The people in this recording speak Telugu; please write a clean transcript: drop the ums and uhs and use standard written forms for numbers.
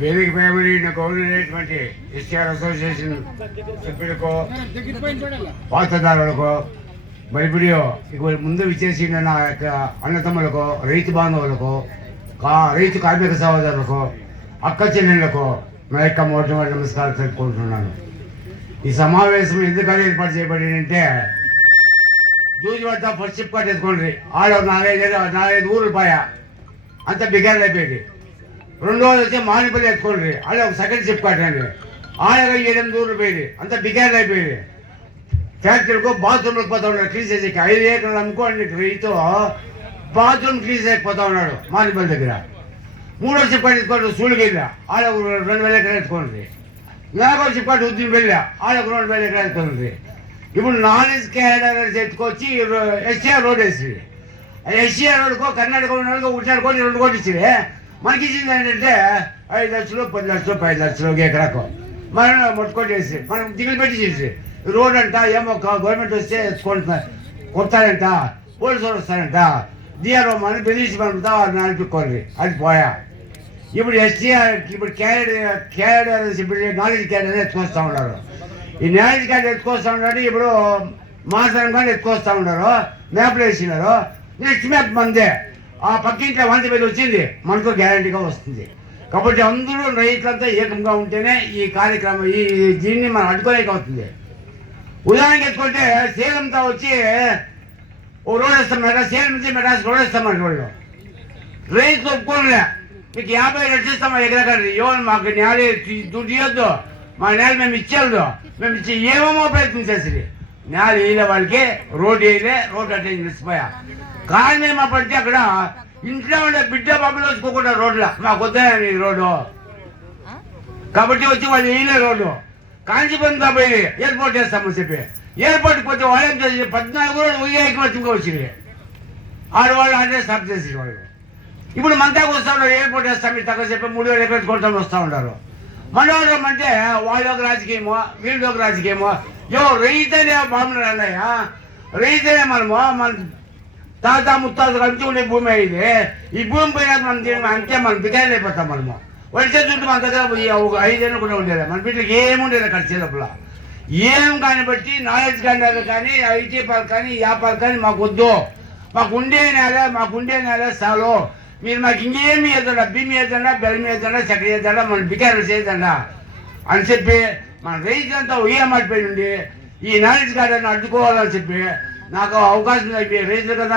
వేదిక పైబడి గౌరవమైనటువంటి ఎస్టీఆర్ అసోసియేషన్ సభ్యులకు, పాత్రదారులకు, బైబిడియో ముందు విచ్చేసిన నా యొక్క అన్నతమ్ములకు, రైతు బాంధవులకు, రైతు కార్మిక సహోదరులకు, అక్క చెల్లెళ్లకు నా యొక్క మొట్టమొదటి నమస్కారం తెలుపుకుంటున్నాను. ఈ సమావేశం ఎందుకని ఏర్పాటు చేయబడిందంటే, జూజి వద్ద ఫస్ట్ షిప్ కార్డు ఎత్తుకోండి, ఆడ 4-5 ఊర్లు పాయా అంత బిగారు అయిపోయింది. రెండోది వచ్చి మానిపల్లి ఎత్తుకోండి, ఆడ ఒక సెకండ్ షిప్ కార్డు అండి, ఆడ 7-8 ఊర్లు పోయింది, అంత బిగారు అయిపోయింది. ఫ్యాక్టరీలకు బాత్రూమ్లకు పోతా ఉన్నాడు క్లీన్ చేసేకి. 5 ఏకర్లు అనుకోండి రైతు బాత్రూమ్ క్లీన్ చేయకపోతా ఉన్నాడు మానిపల్లి దగ్గర. మూడో షిప్ కార్డు ఎత్తుకోండి సూళ్ళగిరి, ఆడ 2000 ఎకరాలు ఎత్తుకోండి. 4వ షిప్ కార్డు ఉద్దిన వెళ్ళా, ఆడ 2000 ఎకరాలు ఎత్తుకోండి. ఇప్పుడు నాలెడ్జ్ క్యాడర్ ఎత్తుకొచ్చి ఎస్టీఆర్ రోడ్ వేసి, ఎస్టీఆర్ రోడ్కో కర్ణాటక రోడ్కో 1.5 కోట్లు 2 కోట్లు ఇచ్చి మనకి ఇచ్చింది ఏంటంటే 5 లక్షలు 10 లక్షలు 5 లక్షలు ఒక ఎకరాకు మనం మొట్టుకొట్టేసి మనం దిగులు పెట్టించేసి రోడ్ అంట ఏమో గవర్నమెంట్ వస్తే కొడతారంట, పోలీసు వస్తారంట, డిఆర్ఓ మనం బెదిరించి పంపుతా వారిని నడిపించుకోండి, అది పోయా. ఇప్పుడు ఎస్టీఆర్ ఇప్పుడు క్యాడర్ ఇప్పుడు నాలెడ్జ్ క్యాడర్ ఎత్తుకొస్తా ఉన్నారు. ఈ నాలెడ్జ్ క్యాడర్ ఎత్తుకొస్తా ఉన్నాడు. ఇప్పుడు మాసం కానీ ఎత్తుకొస్తా ఉన్నారు, మ్యాప్లు వేసినారు. నెక్స్ట్ మ్యాప్ మందే, ఆ పక్కింట్లో 100 వేలు వచ్చింది, మనకు గ్యారంటీగా వస్తుంది. కాబట్టి అందరూ రైతులంతా ఏకంగా ఉంటేనే ఈ కార్యక్రమం దీన్ని మనం అడ్డుకోలేక అవుతుంది. ఉదాహరణకి ఎత్తుకుంటే సేలంతో వచ్చి ఓ రోడ్ వేస్తాం, సేలం నుంచి మెడ్రాస్ రోడ్ వేస్తామని వాళ్ళు రైతులు ఒప్పుకోలే. మీకు 50 లక్షలు ఇస్తామా ఎకరకారు, ఎవరు మాకు నేల దుడ్డు ఇవ్వద్దు, మా నేల మేము ఇచ్చేద్దు, మేము ఇచ్చి ఏమేమో ప్రయత్నం చేసేది. నేల వేయలే వాళ్ళకి, రోడ్డు వేయలే, రోడ్డు అట్టే నిలిచిపోయా. కారణం ఏమప్పటికీ అక్కడ ఇంట్లో ఉండే బిడ్డ బాబులు వచ్చుకోకుండా రోడ్ల మాకు వద్దాయని రోడ్డు, కాబట్టి వచ్చి వాళ్ళు వేయలే రోడ్డు. కాంచీపురం పోయి ఎయిర్పోర్ట్ వేస్తామని చెప్పి ఎయిర్పోర్ట్కి పోతే వాళ్ళు ఏం చేసి 14 రోజులు వచ్చింది, ఆడవాళ్ళు అంటే స్టాప్ చేసి వాళ్ళు. ఇప్పుడు మనతాకు వస్తూ ఉన్నారు, ఎయిర్పోర్ట్ వేస్తాం మీరు తక్కువ చెప్పి 3000 ఎకరాలు కొడతామని వస్తూ ఉంటారు. మనోళ్ళం అంటే వాళ్ళు ఒక రాజకీయమో వీళ్ళు ఒక రాజకీయమో, రైతులే బాగున్నారు అన్నయ్య, రైతులే మనము మన తాత ముత్తాత కలిసి ఉండే భూమి అయింది. ఈ భూమి పోయినాక మనం అంతే మనం బికాయలు అయిపోతాం. మనము వచ్చే చుట్టూ మన దగ్గర 5 ఏళ్ళు కూడా ఉండేది, మన బిడ్డకి ఏముండేది అక్కడ చేతప్పుల ఏం కాని బట్టి నాలెడ్జ్ కానీ ఐటీ పార్క్ కానీ వ్యాపారం కానీ మాకు వద్దు, మాకు ఉండే నేల చాలు, మీరు మాకు ఇంకేమి ఏదన్నా బియ్యం ఏదన్నా బెల్లం ఏదన్నా చక్కెర ఏదన్నా మన బికారు చేయదన్నా అని చెప్పి మన రైతులంతా ఉయ్యమాటిపోయి ఉండి ఈ నాలెడ్జ్ కార్డును అడ్డుకోవాలని చెప్పి నాకు అవకాశం రైతులు కదా